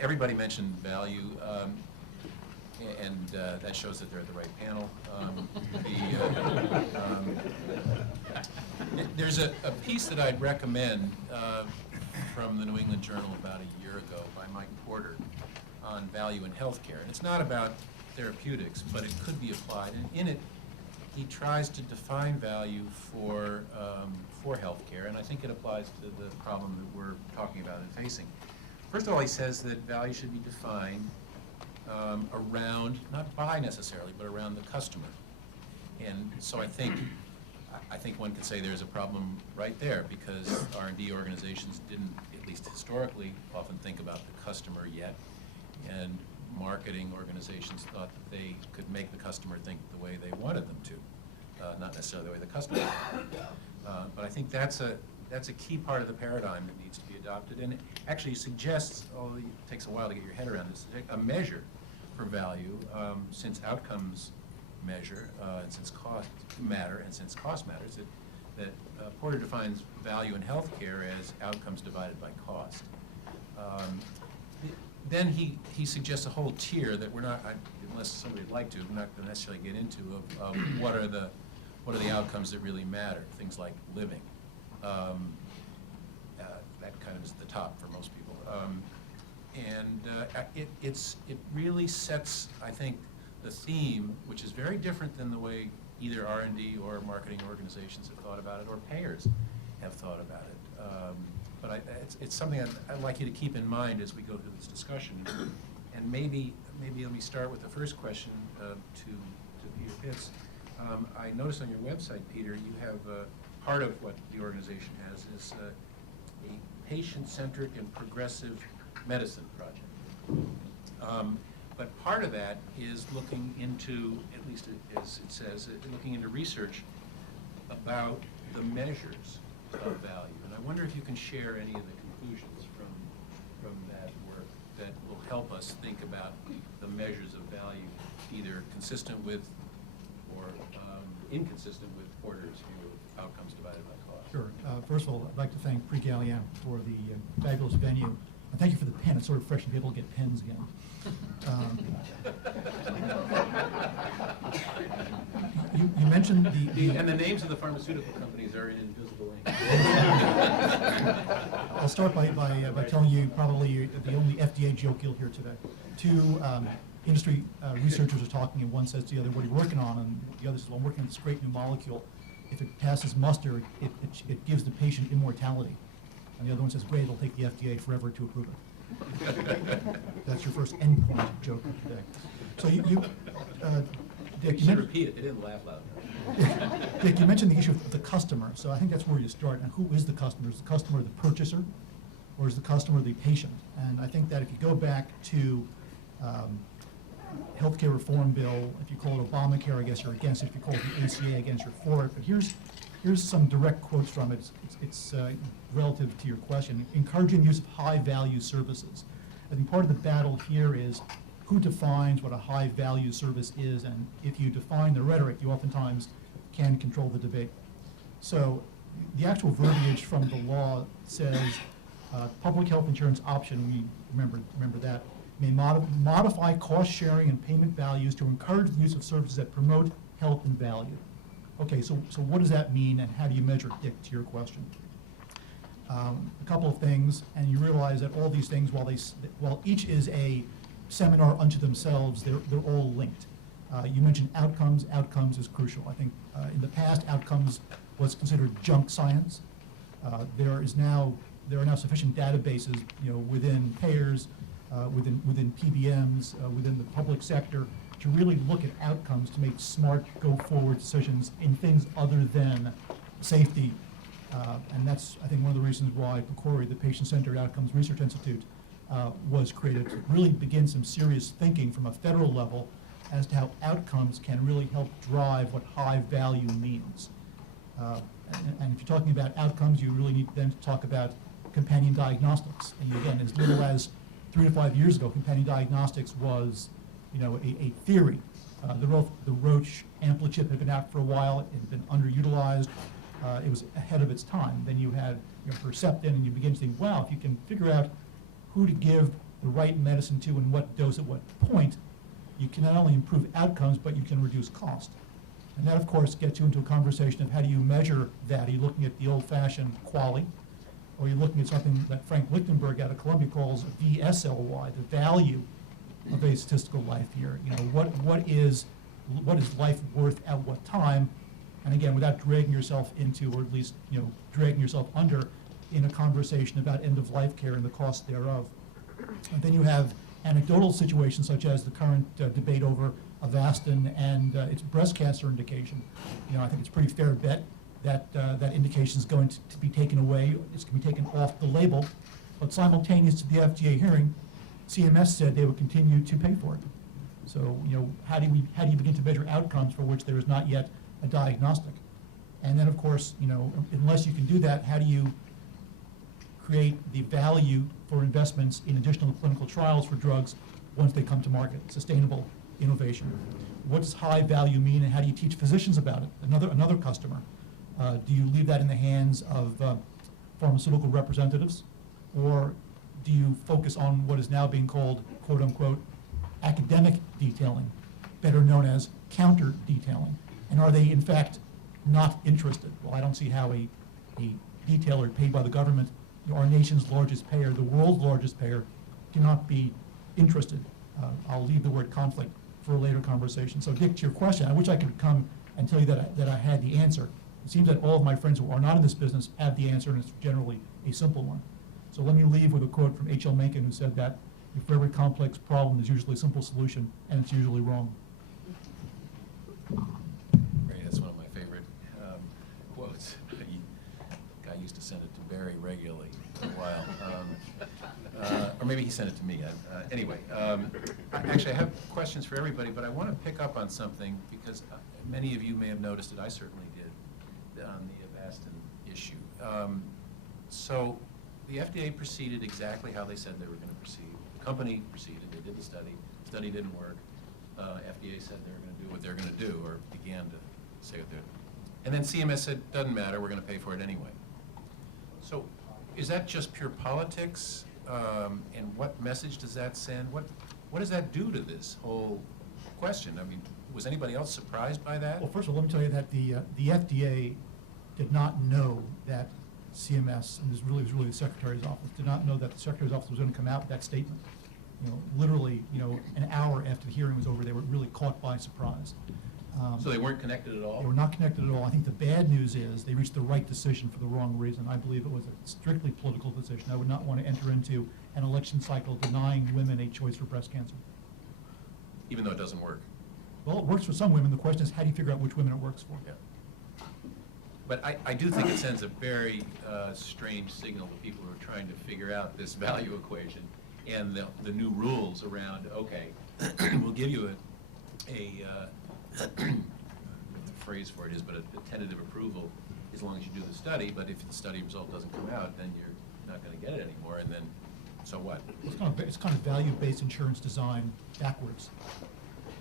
Everybody mentioned value, and that shows that they're at the right panel. There's a piece that I'd recommend from the New England Journal about a year ago by Mike Porter on value in healthcare. And it's not about therapeutics, but it could be applied. And in it, he tries to define value for healthcare, and I think it applies to the problem that we're talking about and facing. First of all, he says that value should be defined around, not by necessarily, but around the customer. And so I think one could say there's a problem right there, because R&D organizations didn't, at least historically, often think about the customer yet. And marketing organizations thought that they could make the customer think the way they wanted them to, not necessarily the way the customer wanted. But I think that's a key part of the paradigm that needs to be adopted, and it actually suggests, although it takes a while to get your head around this, a measure for value, since outcomes measure, and since cost matter, and since cost matters, that Porter defines value in healthcare as outcomes divided by cost. Then he suggests a whole tier that we're not, unless somebody would like to, we're not going to necessarily get into, of what are the outcomes that really matter, things like living. That kind of is the top for most people. It really sets, I think, the theme, which is very different than the way either R&D or marketing organizations have thought about it, or payers have thought about it. But it's something I'd like you to keep in mind as we go through this discussion. And maybe let me start with the first question to Peter Pitts. I noticed on your website, Peter, you have part of what the organization has is a patient-centric and progressive medicine project. But part of that is looking into, at least as it says, looking into research about the measures of value. And I wonder if you can share any of the conclusions from that work that will help us think about the measures of value, either consistent with or inconsistent with Porter's view of outcomes divided by cost. Sure. First of all, I'd like to thank Galien for the fabulous venue. And thank you for the pen. It's sort of fresh to be able to get pens again. You mentioned and the names of the pharmaceutical companies are in invisible ink. I'll start by telling you probably the only FDA joke you'll hear today. Two industry researchers are talking, and one says to the other, "What are you working on?" And the other says, "Well, I'm working on this great new molecule. If it passes muster, it gives the patient immortality." And the other one says, "Great, it'll take the FDA forever to approve it." That's your first endpoint joke of the day. So Dick, you should repeat it. They didn't laugh loud. Dick, you mentioned the issue of the customer. So I think that's where you start. And who is the customer? Is the customer the purchaser, or is the customer the patient? And I think that if you go back to healthcare reform bill, if you call it Obamacare, I guess you're against it. If you call it the ACA, I guess you're for it. But here's some direct quotes from it. It's relative to your question. Encouraging the use of high-value services. I think part of the battle here is who defines what a high-value service is, and if you define the rhetoric, you oftentimes can control the debate. So the actual verbiage from the law says public health insurance option, we remember that, may modify cost sharing and payment values to encourage the use of services that promote health and value. Okay, so what does that mean, and how do you measure it, Dick, to your question? A couple of things, and you realize that all these things, while each is a seminar unto themselves, they're all linked. You mentioned outcomes. Outcomes is crucial. I think in the past, outcomes was considered junk science. There are now sufficient databases, within payers, within PBMs, within the public sector, to really look at outcomes to make smart, go-forward decisions in things other than safety. And that's, I think, one of the reasons why PCORI, the Patient-Centered Outcomes Research Institute, was created, to really begin some serious thinking from a federal level as to how outcomes can really help drive what high value means. And if you're talking about outcomes, you really need then to talk about companion diagnostics. And again, as little as 3 to 5 years ago, companion diagnostics was, a theory. The Roche AmpliChip had been out for a while. It had been underutilized. It was ahead of its time. Then you had Herceptin, and you begin to think, wow, if you can figure out who to give the right medicine to and what dose at what point, you can not only improve outcomes, but you can reduce cost. And that, of course, gets you into a conversation of how do you measure that? Are you looking at the old-fashioned quality, or are you looking at something that Frank Lichtenberg out of Columbia calls VSLY, the value of a statistical life year? You know, what is life worth at what time? And again, without dragging yourself into, or at least, you know, dragging yourself under in a conversation about end-of-life care and the cost thereof. And then you have anecdotal situations such as the current debate over Avastin and its breast cancer indication. You know, I think it's a pretty fair bet that that indication is going to be taken away. It's going to be taken off the label. But simultaneous to the FDA hearing, CMS said they would continue to pay for it. So, you know, how do you begin to measure outcomes for which there is not yet a diagnostic? And then, of course, you know, unless you can do that, how do you create the value for investments in additional clinical trials for drugs once they come to market, sustainable innovation? What does high value mean, and how do you teach physicians about it? Another customer. Do you leave that in the hands of pharmaceutical representatives, or do you focus on what is now being called, quote unquote, academic detailing, better known as counter detailing? And are they in fact not interested? Well, I don't see how a detailer paid by the government, our nation's largest payer, the world's largest payer, cannot be interested. I'll leave the word conflict for a later conversation. So Dick, to your question, I wish I could come and tell you that I had the answer. It seems that all of my friends who are not in this business have the answer, and it's generally a simple one. So let me leave with a quote from H.L. Mencken, who said that for every complex problem, there's usually a simple solution, and it's usually wrong. Great, that's one of my favorite quotes. Guy used to send it to Barry regularly for a while. Or maybe he sent it to me. Anyway, actually I have questions for everybody, but I want to pick up on something because many of you may have noticed it. I certainly did on the Avastin issue. So the FDA proceeded exactly how they said they were going to proceed. The company proceeded. They did the study. The study didn't work. FDA said they were going to do what they're going to do, or began to say what they're doing. And then CMS said, doesn't matter, we're going to pay for it anyway. So is that just pure politics? And what message does that send? What does that do to this whole question? I mean, was anybody else surprised by that? Well, first of all, let me tell you that the FDA did not know that CMS, and this was really the Secretary's office, did not know that the Secretary's office was going to come out with that statement. You know, literally, you know, an hour after the hearing was over, they were really caught by surprise. So they weren't connected at all? They were not connected at all. I think the bad news is they reached the right decision for the wrong reason. I believe it was a strictly political decision. I would not want to enter into an election cycle denying women a choice for breast cancer. Even though it doesn't work? Well, it works for some women. The question is, how do you figure out which women it works for? Yeah. But I do think it sends a very strange signal to people who are trying to figure out this value equation and the new rules around, okay, we'll give you the phrase for it is, but a tentative approval as long as you do the study, but if the study result doesn't come out, then you're not going to get it anymore, and then, so what? It's kind of value-based insurance design backwards.